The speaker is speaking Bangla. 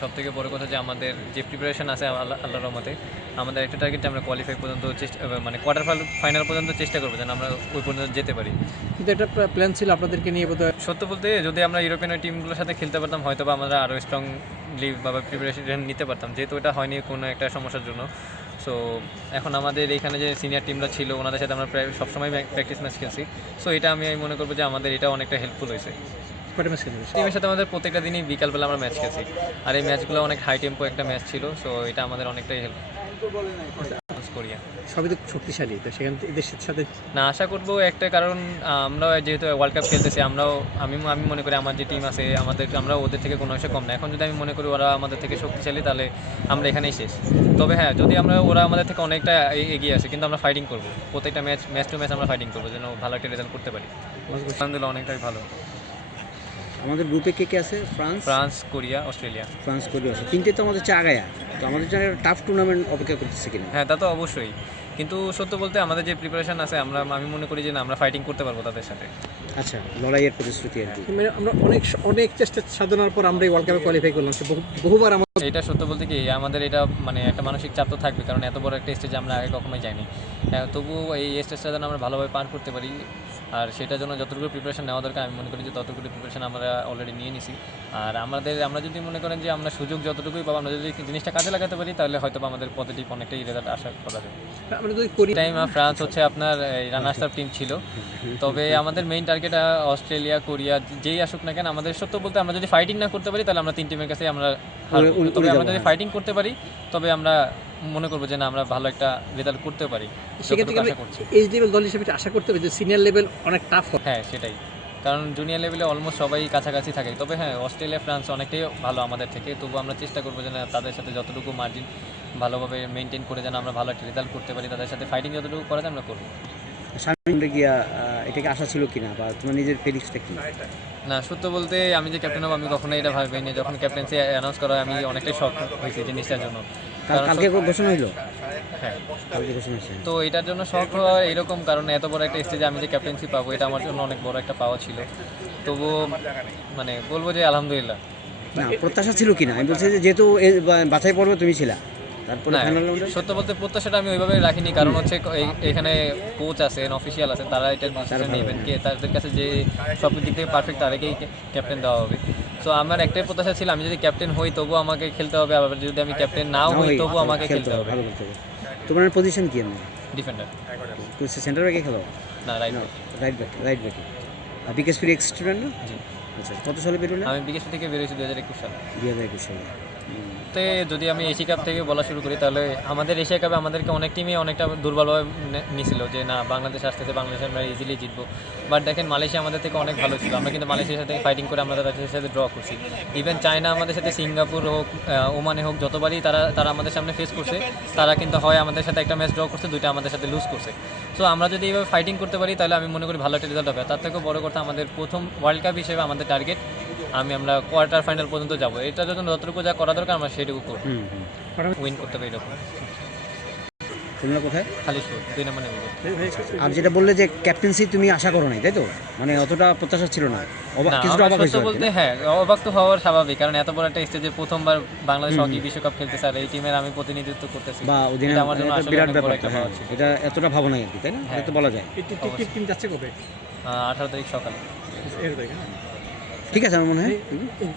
সব থেকে বড় কথা যে আমাদের যে প্রিপারেশন আছে আল্লাহ আল্লাহর রহমতে আমাদের একটা টার্গেট আমরা কোয়ালিফাই পর্যন্ত চেষ্টা মানে কোয়ার্টার ফাইনাল পর্যন্ত চেষ্টা করব যেন আমরা ওই পর্যন্ত যেতে পারি। কিন্তু একটা প্ল্যান ছিল আপনাদেরকে নিয়ে বোধহয়। সত্য বলতে যদি আমরা ইউরোপিয়ান টিমগুলোর সাথে খেলতে পারতাম হয়তো বা আমরা আরও স্ট্রংলি বা প্রিপারেশন নিতে পারতাম। যেহেতু এটা হয়নি কোনো একটা সমস্যার জন্য। সো এখন আমাদের এখানে যে সিনিয়র টিমরা ছিল ওনাদের সাথে আমরা প্রায় সবসময় প্র্যাকটিস ম্যাচ খেলছি। সো এটা আমি মনে করব যে আমাদের এটা অনেকটা হেল্পফুল হয়েছে। কয়টা ম্যাচ খেলতে টিমের সাথে আমাদের প্রত্যেকটা দিনই বিকালবেলা আমরা ম্যাচ খেলছি। আর এই ম্যাচগুলো অনেক হাই টেম্পো একটা ম্যাচ ছিল সো এটা আমাদের অনেকটাই হেল্প করিয়া। সবই তো শক্তিশালী তো সেখান থেকে এদের সাথে না আশা করব একটা কারণ আহ, আমরা যেহেতু ওয়ার্ল্ড কাপ খেলতেছি আমরাও আমি আমি মনে করি আমার যে টিম আছে আমাদের আমরা ওদের থেকে কোনো অংশে কম না। এখন যদি আমি মনে করি ওরা আমাদের থেকে শক্তিশালী তাহলে আমরা এখানেই শেষ। তবে হ্যাঁ যদি আমরা ওরা আমাদের থেকে অনেকটা এগিয়ে আছে কিন্তু আমরা ফাইটিং করব। প্রত্যেকটা ম্যাচ ম্যাচ টু ম্যাচ আমরা ফাইটিং করব যেন ভালো একটা রেজাল্ট করতে পারি। আলহামদুলিল্লাহ অনেকটাই ভালো। আমাদের গ্রুপে কে কে আছে? France? France Korea Australia. France Korea তিনটে তো আমাদের চাগায়া তো আমাদের জন্য টাফ টুর্নামেন্ট অপেক্ষা করতেছে কিনা? হ্যাঁ তা তো অবশ্যই। কিন্তু সত্য বলতে আমাদের যে প্রিপারেশন আছে আমরা আমি মনে করি যে না আমরা ফাইটিং করতে পারব তাদের সাথে। আচ্ছা লড়াইয়ের প্রতিশ্রুতি আর কি। মানে আমরা অনেক অনেক চেষ্টা সাধনার পর আমরা এই ওয়ার্ল্ড কাপে কোয়ালিফাই করলাম। বহুবার আমার এটা সত্য বলতে কি আমাদের এটা মানে একটা মানসিক চাপ তো থাকবে কারণ এত বড় একটা স্টেজে আমরা আগে কখনোই যাইনি। হ্যাঁ, তবুও এই স্টেজটা যেন আমরা ভালোভাবে পার করতে পারি আর সেটার জন্য যতটুকু প্রিপারেশন নেওয়া দরকার আমি মনে করি যে ততটুকু প্রিপারেশন আমরা অলরেডি নিয়ে নিছি। আর আমাদের আমরা যদি মনে করেন যে আমরা সুযোগ যতটুকুই পাবো আমরা যদি জিনিসটা কাজে লাগাতে পারি তাহলে হয়তো আমাদের পজিটিভ অনেকটাই রেজাল্ট আশা করা যায়। আমরা যদি করি টাইম ফ্রান্স হচ্ছে আপনার রানার্স আপ টিম ছিল। তবে আমাদের মেইন টার্গেট অস্ট্রেলিয়া কোরিয়া যেই আসুক না কেন আমাদের সত্য বলতে আমরা যদি ফাইটিং না করতে পারি তাহলে আমরা তিন টিমের কাছে আমরা তবে আমরা যদি। ফাইটিং করতে পারি তবে আমরা মনে করব যে না আমরা ভালো একটা রেজাল্ট করতে পারি। সেক্ষেত্রে এইচ লেভেল দল হিসেবে আশা করতে হবে যে সিনিয়র লেভেল অনেক টাফ হ্যাঁ সেটাই। কারণ জুনিয়র লেভেলে অলমোস্ট সবাই কাছাকাছি থাকে। তবে হ্যাঁ অস্ট্রেলিয়া ফ্রান্স অনেকটাই ভালো আমাদের থেকে। তবু আমরা চেষ্টা করব যে না তাদের সাথে যতটুকু মার্জিন ভালোভাবে মেনটেন করে যেন আমরা ভালো একটা রেজাল্ট করতে পারি তাদের সাথে ফাইটিং যতটুকু করা যায় আমরা করব। সামনে গিয়া এটাকে আশা ছিল কিনা বা তোমার নিজের ফিলিংসটা কি? না সত্য বলতে আমি যে ক্যাপ্টেন হব আমি কখনোই এটা ভাবিনি। যখন ক্যাপ্টেন্সি অ্যানাউন্স করা আমি অনেকটাই শখ হয়েছি জিনিসটার জন্য। কালকে ঘোষণা হইল? হ্যাঁ। কালকে ঘোষণা হয়েছে। তো এটার জন্য শখ হওয়া এরকম কারণ এত বড় একটা স্টেজে আমি যে ক্যাপ্টেন্সি পাবো এটা আমার জন্য অনেক বড় একটা পাওয়া ছিল। তবুও মানে বলব যে আলহামদুলিল্লাহ। না প্রত্যাশা ছিল কিনা? আমি বলছি যে যেহেতু বাছাই পর্বে তুমি ছিলা। তারপরে সত্য বলতে প্রত্যাশাটা আমি ওইভাবে রাখিনি কারণ হচ্ছে এখানে কোচ আছেন অফিসিয়াল আছেন তারা এটা ডিসিশন নেবেন। কে তাদের কাছে যে সব দিক থেকে পারফেক্ট তাদেরকেই ক্যাপ্টেন দেওয়া হবে। তো আমার একটাই প্রত্যাশা ছিল আমি যদি ক্যাপ্টেন হই তবু আমাকে খেলতে হবে আবার যদি আমি ক্যাপ্টেন নাও হই তবু আমাকে খেলতে হবে তোমার পজিশন কি এমনি? ডিফেন্ডার সেন্টার ব্যাকে খেলো? না রাইট না রাইট ব্যাক রাইট ব্যাকে ফির এক্স স্টুডেন্ট না? জি। আচ্ছা কত সালে বেরোলে আমি বিকেএসপি থেকে বেরিয়েছি দু হাজার একুশ সালে। দুই হাজার একুশ সালে। তে যদি আমি এশিয়া কাপ থেকে বলা শুরু করি তাহলে আমাদের এশিয়া কাপে আমাদেরকে অনেক টিমই অনেকটা দুর্বলভাবে নে- নিছিল যে না বাংলাদেশ আসতেছে বাংলাদেশ আমরা ইজিলি জিতবো। বাট দেখেন মালয়েশিয়া আমাদের থেকে অনেক ভালো ছিল। আমরা কিন্তু মালয়েশিয়ার সাথে ফাইটিং করে আমরা তাদের সাথে ড্র করছি। ইভেন চায়না আমাদের সাথে সিঙ্গাপুর হোক ওমানে হোক যতবারই তারা তারা আমাদের সামনে ফেস করছে তারা কিন্তু হয় আমাদের সাথে একটা ম্যাচ ড্র করছে দুইটা আমাদের সাথে লুজ করছে। সো আমরা যদি এইভাবে ফাইটিং করতে পারি তাহলে আমি মনে করি ভালো একটা রেজাল্ট হবে। তার থেকেও বড় কথা আমাদের প্রথম ওয়ার্ল্ড কাপ হিসেবে আমাদের টার্গেট আমি আমরা কোয়ার্টার ফাইনাল পর্যন্ত যাব। এটা জন্য যতটুকু যা করা দরকার আমরা সেটুকু করব। হুম হুম। উইন করতে পারি এরকম। তোমরা কোথায়? খালি দুই নম্বর আর যেটা বললে যে ক্যাপ্টেন্সি তুমি আশা করো নাই তাই তো? মানে অতটা প্রত্যাশা ছিল না। অবাক না, কিছুটা অবাক হয়েছে বলতে হ্যাঁ অবাক তো হওয়ার স্বাভাবিক কারণ এত বড় একটা স্টেজে প্রথমবার বাংলাদেশ হকি বিশ্বকাপ খেলতে স্যার এই টিমের আমি প্রতিনিধিত্ব করতেছি। বা ওদিনে আমার জন্য এটা আসলে বিরাট ব্যাপার একটা হ্যাঁ, পাওয়া ছিল। এটা এতটা ভাবো নাই আর কি তাই না? হ্যাঁ। এটা তো বলা যায়। টিম যাচ্ছে কবে? আঠারো তারিখ সকালে। হ্যাঁ? ঠিক আছে আমার মনে হয় এই- এই-